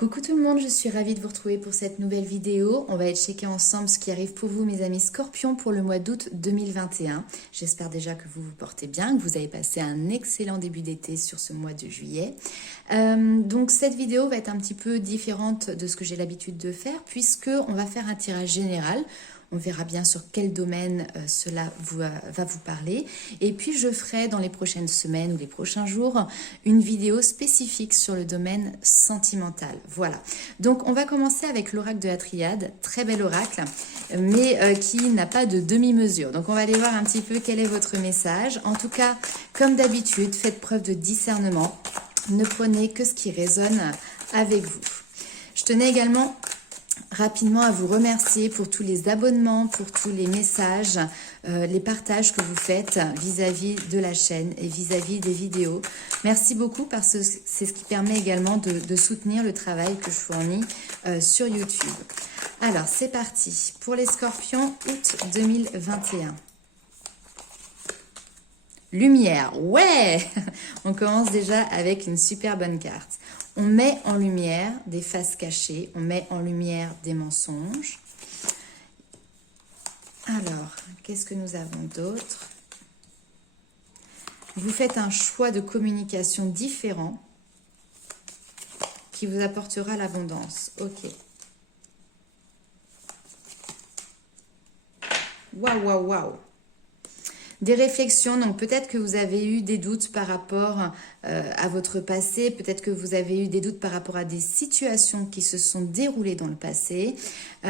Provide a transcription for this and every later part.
Coucou tout le monde, je suis ravie de vous retrouver pour cette nouvelle vidéo. On va aller checker ensemble ce qui arrive pour vous mes amis Scorpions pour le mois d'août 2021. J'espère déjà que vous vous portez bien, que vous avez passé un excellent début d'été sur ce mois de juillet. Donc cette vidéo va être un petit peu différente de ce que j'ai l'habitude de faire puisque on va faire un tirage général. On verra bien sur quel domaine cela va vous parler. Et puis, je ferai dans les prochaines semaines ou les prochains jours une vidéo spécifique sur le domaine sentimental. Voilà. Donc, on va commencer avec l'oracle de la Triade. Très bel oracle, mais qui n'a pas de demi-mesure. Donc, on va aller voir un petit peu quel est votre message. En tout cas, comme d'habitude, faites preuve de discernement. Ne prenez que ce qui résonne avec vous. Je tenais également rapidement à vous remercier pour tous les abonnements, pour tous les messages, les partages que vous faites vis-à-vis de la chaîne et vis-à-vis des vidéos. Merci beaucoup parce que c'est ce qui permet également de soutenir le travail que je fournis sur YouTube. Alors, c'est parti pour les Scorpions, août 2021. Lumière, ouais. On commence déjà avec une super bonne carte. On met en lumière des faces cachées, on met en lumière des mensonges. Alors, qu'est-ce que nous avons d'autre? Vous faites un choix de communication différent qui vous apportera l'abondance. Ok. Waouh, waouh, waouh. Des réflexions, donc peut-être que vous avez eu des doutes par rapport à votre passé, peut-être que vous avez eu des doutes par rapport à des situations qui se sont déroulées dans le passé. Il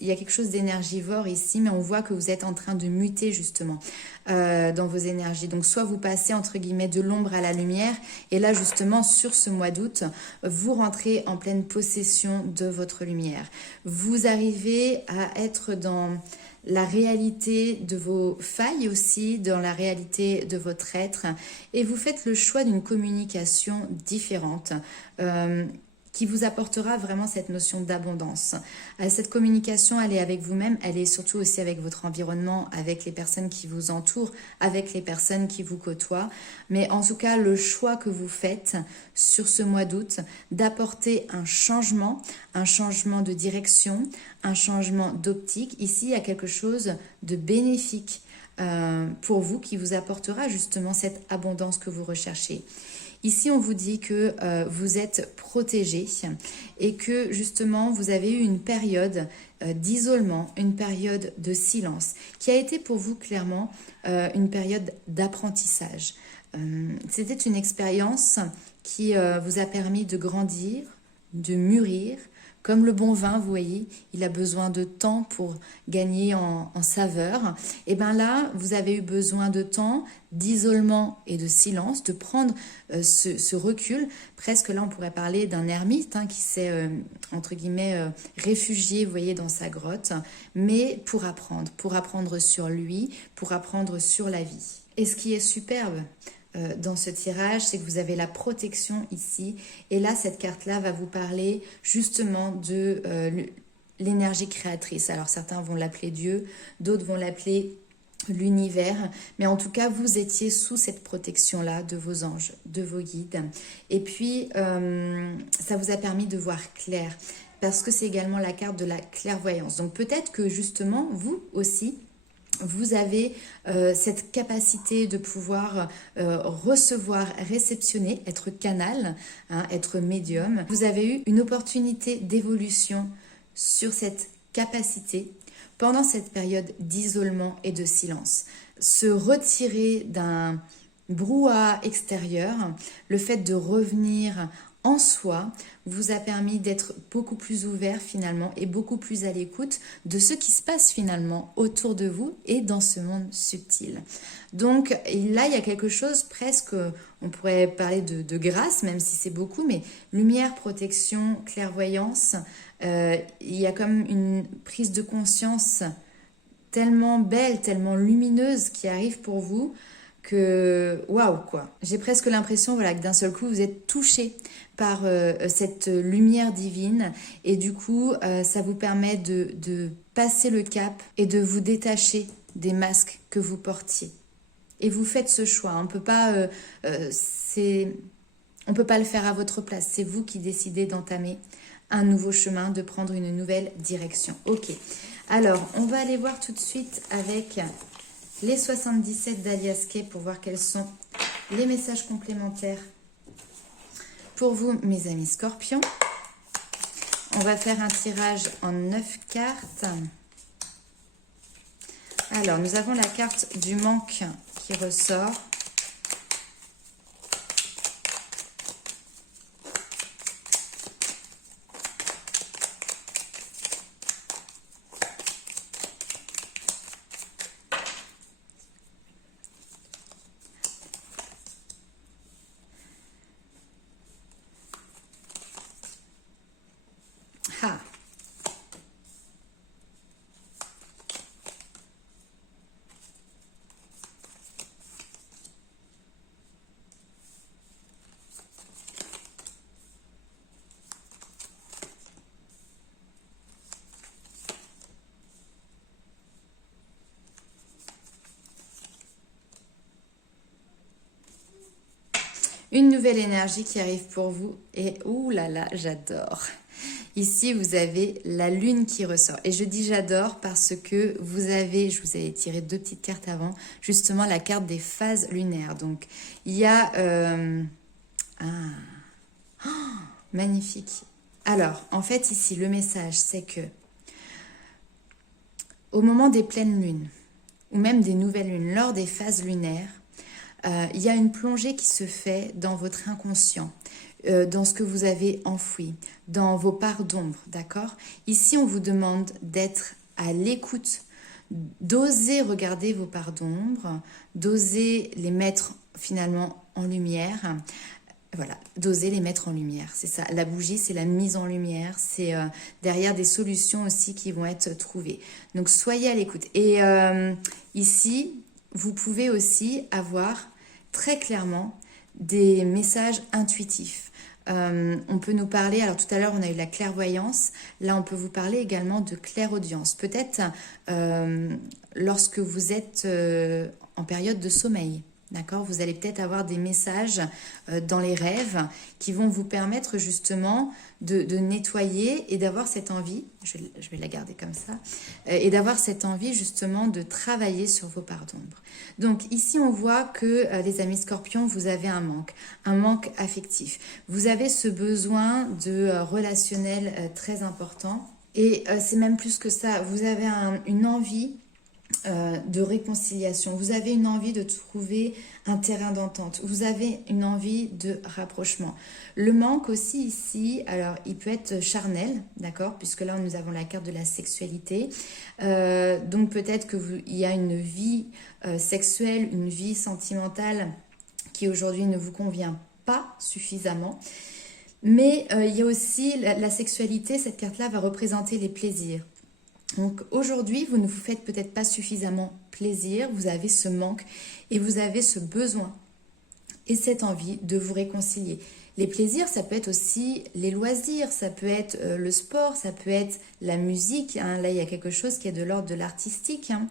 y a quelque chose d'énergivore ici, mais on voit que vous êtes en train de muter justement dans vos énergies. Donc soit vous passez entre guillemets de l'ombre à la lumière, et là justement sur ce mois d'août, vous rentrez en pleine possession de votre lumière. Vous arrivez à être dans la réalité de vos failles aussi, dans la réalité de votre être, et vous faites le choix d'une communication différente qui vous apportera vraiment cette notion d'abondance. Cette communication, elle est avec vous-même, elle est surtout aussi avec votre environnement, avec les personnes qui vous entourent, avec les personnes qui vous côtoient. Mais en tout cas, le choix que vous faites sur ce mois d'août, d'apporter un changement de direction, un changement d'optique. Ici, il y a quelque chose de bénéfique pour vous qui vous apportera justement cette abondance que vous recherchez. Ici, on vous dit que vous êtes protégé et que justement, vous avez eu une période d'isolement, une période de silence, qui a été pour vous clairement une période d'apprentissage. C'était une expérience qui vous a permis de grandir, de mûrir. Comme le bon vin, vous voyez, il a besoin de temps pour gagner en saveur. Et bien là, vous avez eu besoin de temps, d'isolement et de silence, de prendre ce recul. Presque là, on pourrait parler d'un ermite qui s'est, entre guillemets, réfugié, vous voyez, dans sa grotte. Mais pour apprendre sur lui, pour apprendre sur la vie. Et ce qui est superbe, dans ce tirage, c'est que vous avez la protection ici. Et là, cette carte-là va vous parler justement de l'énergie créatrice. Alors, certains vont l'appeler Dieu, d'autres vont l'appeler l'univers. Mais en tout cas, vous étiez sous cette protection-là de vos anges, de vos guides. Et puis, ça vous a permis de voir clair. Parce que c'est également la carte de la clairvoyance. Donc, peut-être que justement, vous aussi, vous avez cette capacité de pouvoir recevoir, réceptionner, être canal, être médium. Vous avez eu une opportunité d'évolution sur cette capacité pendant cette période d'isolement et de silence. Se retirer d'un brouhaha extérieur, le fait de revenir en soi vous a permis d'être beaucoup plus ouvert finalement et beaucoup plus à l'écoute de ce qui se passe finalement autour de vous et dans ce monde subtil. Donc là, il y a quelque chose presque, on pourrait parler de grâce, même si c'est beaucoup, mais lumière, protection, clairvoyance, il y a comme une prise de conscience tellement belle, tellement lumineuse qui arrive pour vous que waouh quoi. J'ai presque l'impression voilà, que d'un seul coup vous êtes touché par cette lumière divine et du coup ça vous permet de passer le cap et de vous détacher des masques que vous portiez. Et vous faites ce choix, on peut pas, c'est On ne peut pas le faire à votre place. C'est vous qui décidez d'entamer un nouveau chemin, de prendre une nouvelle direction. Ok. Alors, on va aller voir tout de suite avec les 77 d'Alias Kay pour voir quels sont les messages complémentaires pour vous, mes amis Scorpions. On va faire un tirage en 9 cartes. Alors, nous avons la carte du manque qui ressort. Ah. Une nouvelle énergie qui arrive pour vous et ouh là là, j'adore. Ici, vous avez la lune qui ressort. Et je dis j'adore parce que vous avez, je vous avais tiré 2 petites cartes avant, justement la carte des phases lunaires. Donc, il y a... magnifique. Alors, en fait, ici, le message, c'est que au moment des pleines lunes, ou même des nouvelles lunes, lors des phases lunaires, il y a une plongée qui se fait dans votre inconscient, dans ce que vous avez enfoui, dans vos parts d'ombre, d'accord? Ici, on vous demande d'être à l'écoute, d'oser regarder vos parts d'ombre, d'oser les mettre finalement en lumière. Voilà, d'oser les mettre en lumière, c'est ça. La bougie, c'est la mise en lumière, c'est derrière des solutions aussi qui vont être trouvées. Donc, soyez à l'écoute. Et ici, vous pouvez aussi avoir très clairement des messages intuitifs. On peut nous parler, alors tout à l'heure on a eu la clairvoyance, là on peut vous parler également de clairaudience. Peut-être lorsque vous êtes en période de sommeil. D'accord, vous allez peut-être avoir des messages dans les rêves qui vont vous permettre justement de nettoyer et d'avoir cette envie, je vais la garder comme ça, et d'avoir cette envie justement de travailler sur vos parts d'ombre. Donc ici on voit que les amis Scorpions, vous avez un manque affectif. Vous avez ce besoin de relationnel très important et c'est même plus que ça, vous avez une envie de réconciliation, vous avez une envie de trouver un terrain d'entente, vous avez une envie de rapprochement. Le manque aussi ici, alors il peut être charnel, d'accord, puisque là nous avons la carte de la sexualité, donc peut-être qu'il y a une vie sexuelle, une vie sentimentale qui aujourd'hui ne vous convient pas suffisamment. Mais il y a aussi la sexualité, cette carte-là va représenter les plaisirs. Donc aujourd'hui, vous ne vous faites peut-être pas suffisamment plaisir, vous avez ce manque et vous avez ce besoin et cette envie de vous réconcilier. Les plaisirs, ça peut être aussi les loisirs, ça peut être le sport, ça peut être la musique. Hein. Là, il y a quelque chose qui est de l'ordre de l'artistique. Hein.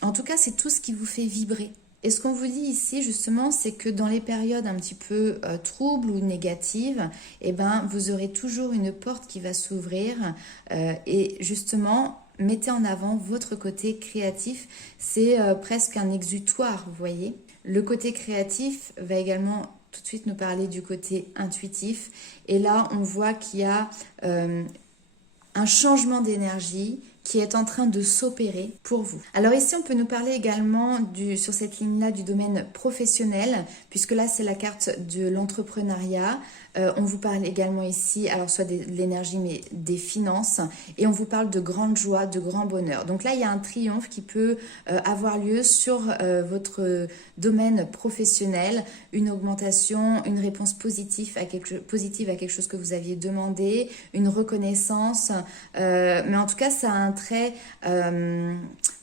En tout cas, c'est tout ce qui vous fait vibrer. Et ce qu'on vous dit ici, justement, c'est que dans les périodes un petit peu troubles ou négatives, eh ben, vous aurez toujours une porte qui va s'ouvrir et justement, mettez en avant votre côté créatif. C'est presque un exutoire, vous voyez. Le côté créatif va également tout de suite nous parler du côté intuitif. Et là, on voit qu'il y a un changement d'énergie qui est en train de s'opérer pour vous. Alors ici, on peut nous parler également sur cette ligne-là du domaine professionnel, puisque là, c'est la carte de l'entrepreneuriat. On vous parle également ici, alors soit de l'énergie, mais des finances, et on vous parle de grande joie, de grand bonheur. Donc là, il y a un triomphe qui peut avoir lieu sur votre domaine professionnel, une augmentation, une réponse positive à quelque chose que vous aviez demandé, une reconnaissance, mais en tout cas, ça a un trait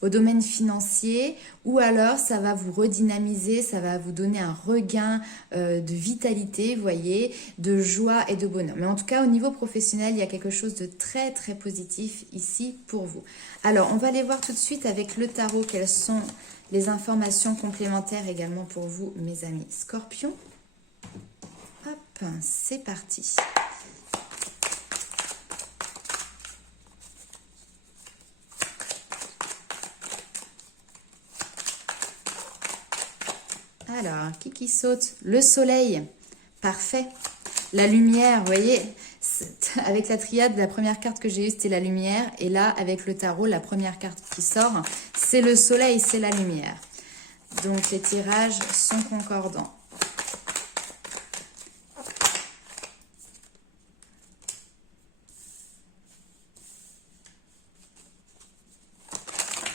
au domaine financier, ou alors ça va vous redynamiser, ça va vous donner un regain de vitalité, vous voyez, de joie et de bonheur. Mais en tout cas, au niveau professionnel, il y a quelque chose de très très positif ici pour vous. Alors, on va aller voir tout de suite avec le tarot quelles sont les informations complémentaires également pour vous, mes amis Scorpions. Hop. c'est parti. Alors, qui saute? Le soleil. Parfait. La lumière, vous voyez, avec la triade, la première carte que j'ai eue, c'était la lumière. Et là, avec le tarot, la première carte qui sort, c'est le soleil, c'est la lumière. Donc, les tirages sont concordants.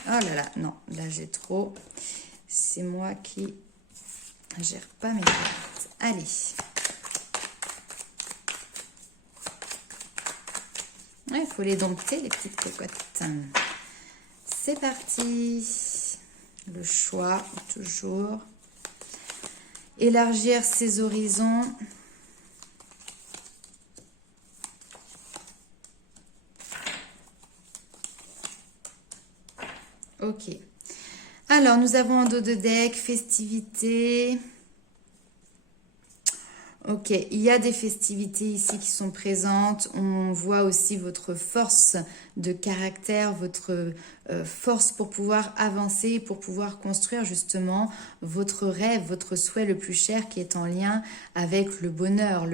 Oh là là, non, là j'ai trop. C'est moi qui gère pas mes cartes. Allez. Il faut les dompter, les petites cocottes. C'est parti. Le choix, toujours. Élargir ses horizons. Ok. Alors, nous avons un dos de deck, festivité. Ok, il y a des festivités ici qui sont présentes. On voit aussi votre force de caractère, votre force pour pouvoir avancer, pour pouvoir construire justement votre rêve, votre souhait le plus cher qui est en lien avec le bonheur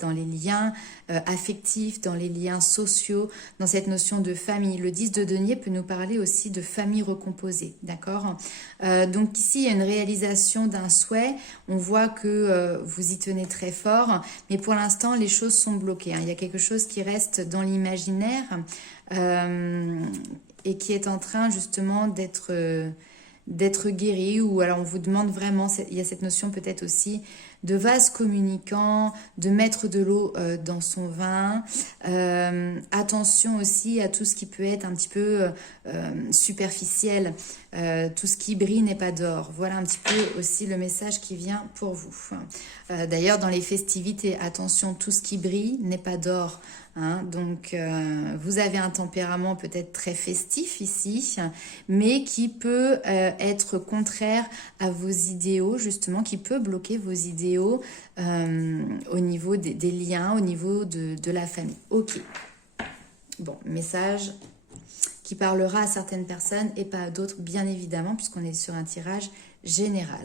dans les liens affectifs, dans les liens sociaux, dans cette notion de famille. Le 10 de denier peut nous parler aussi de famille recomposée, d'accord? Donc ici, il y a une réalisation d'un souhait. On voit que vous y tenez très fort, mais pour l'instant, les choses sont bloquées. Il y a quelque chose qui reste dans l'imaginaire et qui est en train justement d'être guéri, ou alors on vous demande vraiment, il y a cette notion peut-être aussi de vase communicant, de mettre de l'eau dans son vin. Attention aussi à tout ce qui peut être un petit peu superficiel. Tout ce qui brille n'est pas d'or. Voilà un petit peu aussi le message qui vient pour vous. D'ailleurs, dans les festivités, attention, tout ce qui brille n'est pas d'or. Donc, vous avez un tempérament peut-être très festif ici, mais qui peut être contraire à vos idéaux, justement, qui peut bloquer vos idéaux au niveau des liens, au niveau de la famille. Ok. Bon, message qui parlera à certaines personnes et pas à d'autres, bien évidemment, puisqu'on est sur un tirage général.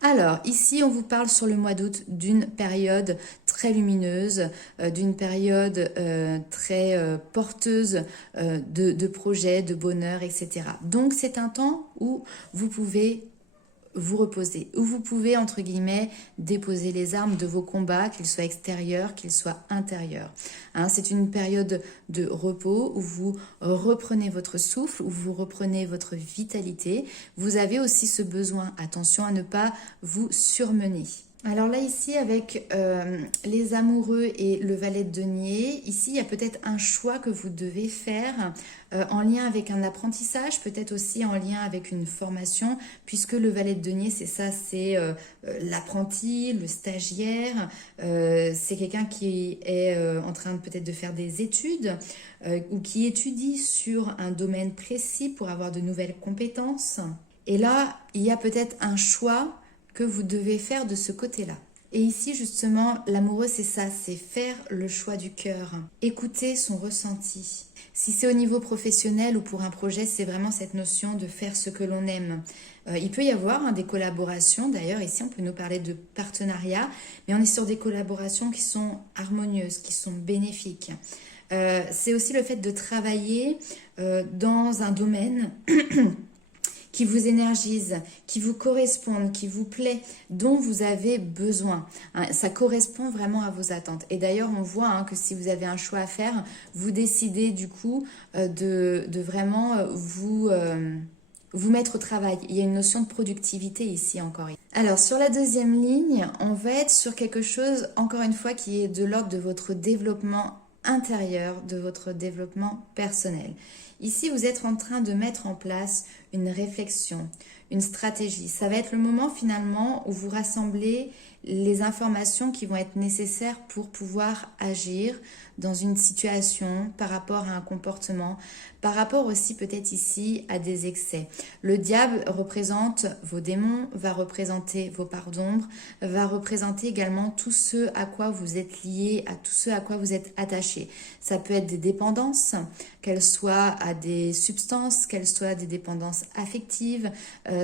Alors, ici, on vous parle sur le mois d'août d'une période très lumineuse, d'une période très porteuse de projets, de bonheur, etc. Donc, c'est un temps où vous pouvez vous reposer, où vous pouvez, entre guillemets, déposer les armes de vos combats, qu'ils soient extérieurs, qu'ils soient intérieurs. C'est une période de repos où vous reprenez votre souffle, où vous reprenez votre vitalité. Vous avez aussi ce besoin, attention à ne pas vous surmener. Alors là, ici, avec les amoureux et le valet de denier, ici, il y a peut-être un choix que vous devez faire en lien avec un apprentissage, peut-être aussi en lien avec une formation, puisque le valet de denier, c'est ça, c'est l'apprenti, le stagiaire, c'est quelqu'un qui est en train peut-être de faire des études ou qui étudie sur un domaine précis pour avoir de nouvelles compétences. Et là, il y a peut-être un choix que vous devez faire de ce côté-là. Et ici, justement, l'amoureux, c'est ça, c'est faire le choix du cœur, écouter son ressenti. Si c'est au niveau professionnel ou pour un projet, c'est vraiment cette notion de faire ce que l'on aime. Il peut y avoir des collaborations, d'ailleurs, ici, on peut nous parler de partenariat, mais on est sur des collaborations qui sont harmonieuses, qui sont bénéfiques. C'est aussi le fait de travailler dans un domaine qui vous énergise, qui vous correspondent, qui vous plaît, dont vous avez besoin. Ça correspond vraiment à vos attentes. Et d'ailleurs, on voit que si vous avez un choix à faire, vous décidez du coup de vraiment vous mettre au travail. Il y a une notion de productivité ici encore. Alors, sur la deuxième ligne, on va être sur quelque chose, encore une fois, qui est de l'ordre de votre développement intérieur, de votre développement personnel. Ici, vous êtes en train de mettre en place une réflexion, une stratégie. Ça va être le moment finalement où vous rassemblez les informations qui vont être nécessaires pour pouvoir agir dans une situation, par rapport à un comportement, par rapport aussi peut-être ici à des excès. Le diable représente vos démons, va représenter vos parts d'ombre, va représenter également tout ce à quoi vous êtes lié, à tout ce à quoi vous êtes attaché. Ça peut être des dépendances, qu'elles soient à des substances, qu'elles soient des dépendances affectives,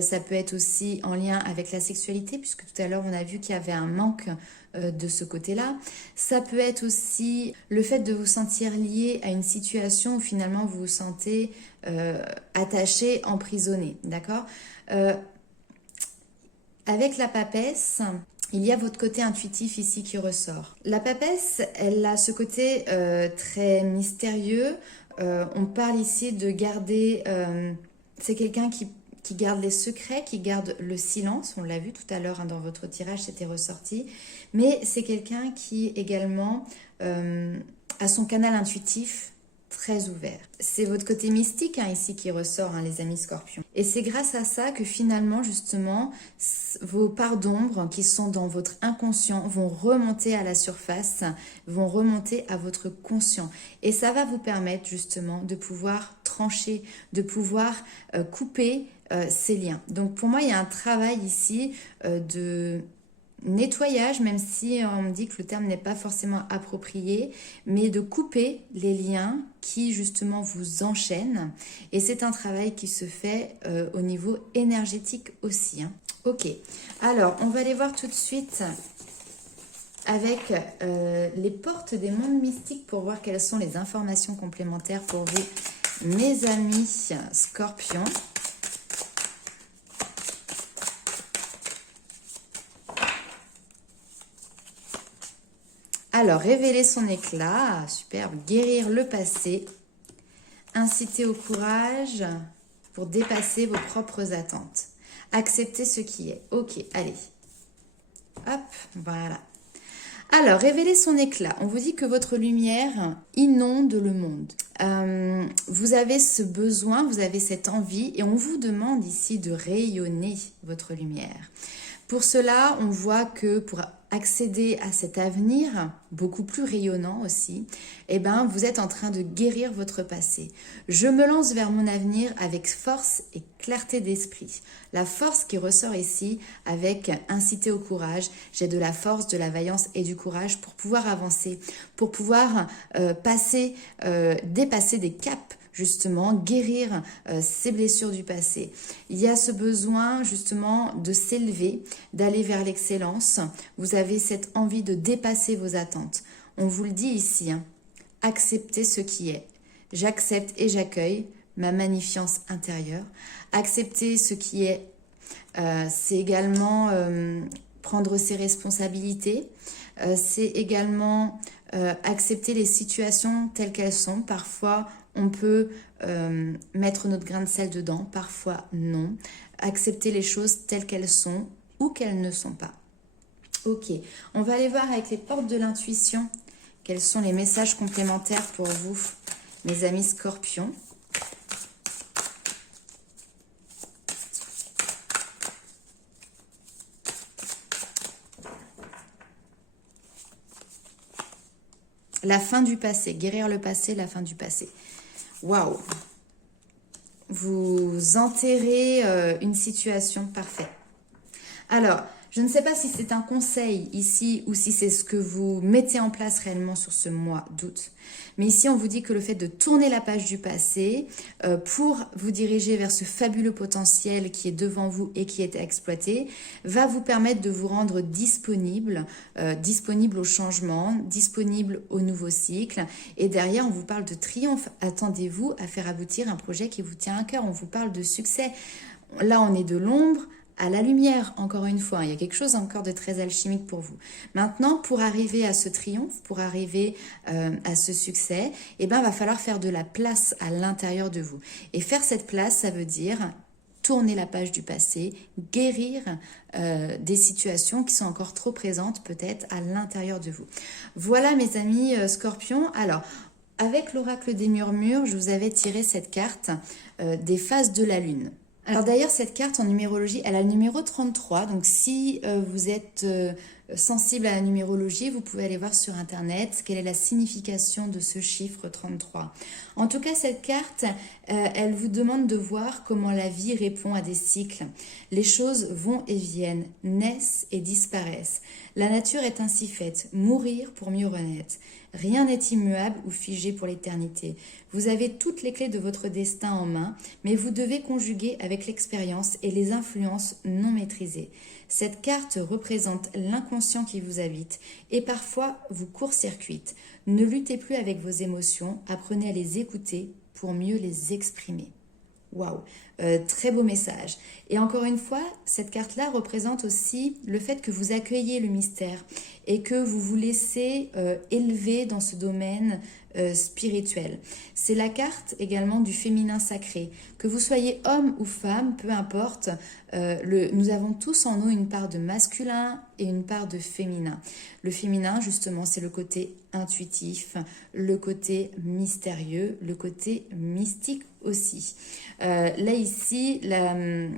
ça peut être aussi en lien avec la sexualité, puisque tout à l'heure on a vu qu'il y avait un manque de ce côté-là. Ça peut être aussi le fait de vous sentir lié à une situation où finalement vous vous sentez attaché, emprisonné, d'accord. Avec la papesse, il y a votre côté intuitif ici qui ressort. La papesse, elle a ce côté très mystérieux. On parle ici de garder... c'est quelqu'un qui garde les secrets, qui garde le silence. On l'a vu tout à l'heure dans votre tirage, c'était ressorti. Mais c'est quelqu'un qui également a son canal intuitif très ouvert. C'est votre côté mystique ici qui ressort, les amis scorpions. Et c'est grâce à ça que finalement, justement, vos parts d'ombre qui sont dans votre inconscient vont remonter à la surface, vont remonter à votre conscient. Et ça va vous permettre justement de pouvoir trancher, de pouvoir couper ces liens. Donc pour moi, il y a un travail ici de nettoyage, même si on me dit que le terme n'est pas forcément approprié, mais de couper les liens qui justement vous enchaînent. Et c'est un travail qui se fait au niveau énergétique aussi. Ok, alors on va aller voir tout de suite avec les portes des mondes mystiques pour voir quelles sont les informations complémentaires pour vous, mes amis scorpions. Alors, révéler son éclat, superbe, guérir le passé, inciter au courage pour dépasser vos propres attentes, accepter ce qui est. Ok, allez, hop, voilà. Alors, révéler son éclat, on vous dit que votre lumière inonde le monde. Vous avez ce besoin, vous avez cette envie et on vous demande ici de rayonner votre lumière. Pour cela, on voit que pour accéder à cet avenir, beaucoup plus rayonnant aussi, eh ben, vous êtes en train de guérir votre passé. Je me lance vers mon avenir avec force et clarté d'esprit. La force qui ressort ici avec inciter au courage. J'ai de la force, de la vaillance et du courage pour pouvoir avancer, pour pouvoir dépasser des caps, justement, guérir ces blessures du passé. Il y a ce besoin, justement, de s'élever, d'aller vers l'excellence. Vous avez cette envie de dépasser vos attentes. On vous le dit ici, acceptez ce qui est. J'accepte et j'accueille ma magnifience intérieure. Accepter ce qui est, c'est également prendre ses responsabilités. C'est également accepter les situations telles qu'elles sont. Parfois, on peut mettre notre grain de sel dedans, parfois non. Accepter les choses telles qu'elles sont ou qu'elles ne sont pas. Ok, on va aller voir avec les portes de l'intuition quels sont les messages complémentaires pour vous, mes amis scorpions. La fin du passé, guérir le passé, la fin du passé. Waouh! Vous enterrez une situation parfaite. Alors, je ne sais pas si c'est un conseil ici ou si c'est ce que vous mettez en place réellement sur ce mois d'août. Mais ici, on vous dit que le fait de tourner la page du passé pour vous diriger vers ce fabuleux potentiel qui est devant vous et qui est exploité va vous permettre de vous rendre disponible, disponible au changement, disponible au nouveau cycle. Et derrière, on vous parle de triomphe. Attendez-vous à faire aboutir un projet qui vous tient à cœur. On vous parle de succès. Là, on est de l'ombre à la lumière, encore une fois. Il y a quelque chose encore de très alchimique pour vous. Maintenant, pour arriver à ce triomphe, pour arriver à ce succès, eh ben, va falloir faire de la place à l'intérieur de vous. Et faire cette place, ça veut dire tourner la page du passé, guérir des situations qui sont encore trop présentes peut-être à l'intérieur de vous. Voilà mes amis scorpions. Alors, avec l'oracle des murmures, je vous avais tiré cette carte des phases de la lune. Alors d'ailleurs, cette carte en numérologie, elle a le numéro 33. Donc si vous êtes sensible à la numérologie, vous pouvez aller voir sur internet quelle est la signification de ce chiffre 33. En tout cas, cette carte, elle vous demande de voir comment la vie répond à des cycles. Les choses vont et viennent, naissent et disparaissent. La nature est ainsi faite, mourir pour mieux renaître. Rien n'est immuable ou figé pour l'éternité. Vous avez toutes les clés de votre destin en main, mais vous devez conjuguer avec l'expérience et les influences non maîtrisées. Cette carte représente l'inconscient qui vous habite et parfois vous court-circuite. Ne luttez plus avec vos émotions, apprenez à les écouter pour mieux les exprimer. Waouh, très beau message. Et encore une fois, cette carte-là représente aussi le fait que vous accueillez le mystère et que vous vous laissez élever dans ce domaine spirituel. C'est la carte également du féminin sacré. Que vous soyez homme ou femme, peu importe, nous avons tous en nous une part de masculin et une part de féminin. Le féminin, justement, c'est le côté intuitif, le côté mystérieux, le côté mystique aussi. Là ici,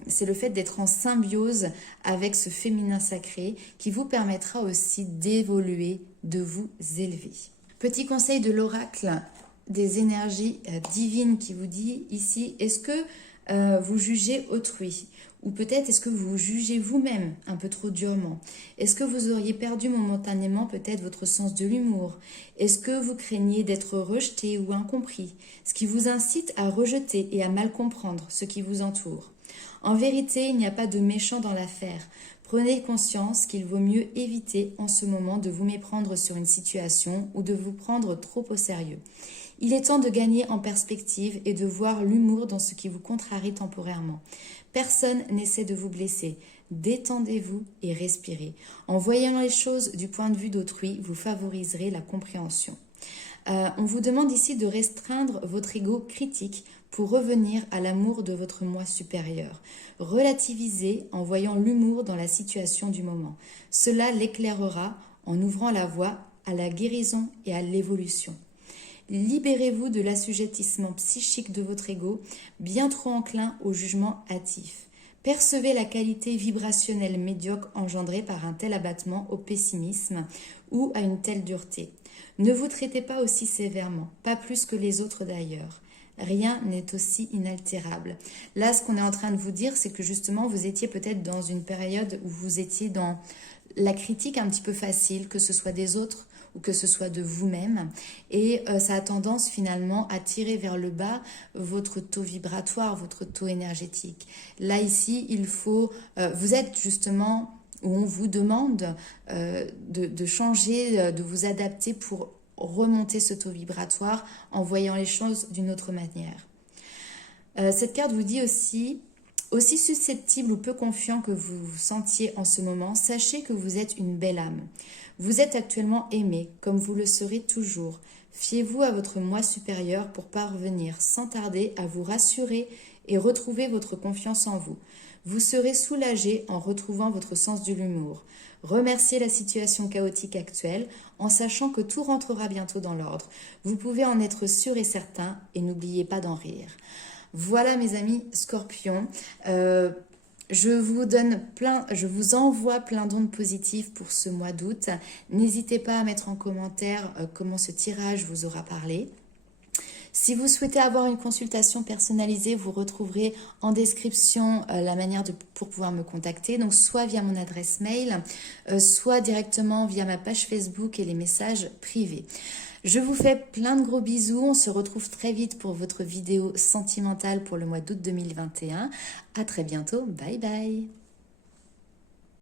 c'est le fait d'être en symbiose avec ce féminin sacré qui vous permettra aussi d'évoluer, de vous élever. Petit conseil de l'oracle des énergies divines qui vous dit ici, est-ce que vous jugez autrui? Ou peut-être est-ce que vous vous jugez vous-même un peu trop durement? Est-ce que vous auriez perdu momentanément peut-être votre sens de l'humour? Est-ce que vous craignez d'être rejeté ou incompris? Ce qui vous incite à rejeter et à mal comprendre ce qui vous entoure. En vérité, il n'y a pas de méchant dans l'affaire. Prenez conscience qu'il vaut mieux éviter en ce moment de vous méprendre sur une situation ou de vous prendre trop au sérieux. Il est temps de gagner en perspective et de voir l'humour dans ce qui vous contrarie temporairement. Personne n'essaie de vous blesser. Détendez-vous et respirez. En voyant les choses du point de vue d'autrui, vous favoriserez la compréhension. On vous demande ici de restreindre votre ego critique pour revenir à l'amour de votre moi supérieur. Relativisez en voyant l'humour dans la situation du moment. Cela l'éclairera en ouvrant la voie à la guérison et à l'évolution. Libérez-vous de l'assujettissement psychique de votre ego, bien trop enclin au jugement hâtif. Percevez la qualité vibrationnelle médiocre engendrée par un tel abattement au pessimisme ou à une telle dureté. Ne vous traitez pas aussi sévèrement, pas plus que les autres d'ailleurs. Rien n'est aussi inaltérable. Là, ce qu'on est en train de vous dire, c'est que justement, vous étiez peut-être dans une période où vous étiez dans la critique un petit peu facile, que ce soit des autres ou que ce soit de vous-même. Et ça a tendance finalement à tirer vers le bas votre taux vibratoire, votre taux énergétique. Là, ici, il faut... vous êtes justement où on vous demande de changer, de vous adapter pour remonter ce taux vibratoire en voyant les choses d'une autre manière. Cette carte vous dit aussi susceptible ou peu confiant que vous vous sentiez en ce moment, sachez que vous êtes une belle âme. Vous êtes actuellement aimé, comme vous le serez toujours. Fiez-vous à votre moi supérieur pour parvenir sans tarder à vous rassurer et retrouver votre confiance en vous. Vous serez soulagé en retrouvant votre sens de l'humour. Remerciez la situation chaotique actuelle en sachant que tout rentrera bientôt dans l'ordre. Vous pouvez en être sûr et certain et n'oubliez pas d'en rire. Voilà mes amis Scorpions. Je vous envoie plein d'ondes positives pour ce mois d'août. N'hésitez pas à mettre en commentaire comment ce tirage vous aura parlé. Si vous souhaitez avoir une consultation personnalisée, vous retrouverez en description la manière pour pouvoir me contacter. Donc soit via mon adresse mail, soit directement via ma page Facebook et les messages privés. Je vous fais plein de gros bisous. On se retrouve très vite pour votre vidéo sentimentale pour le mois d'août 2021. À très bientôt. Bye bye.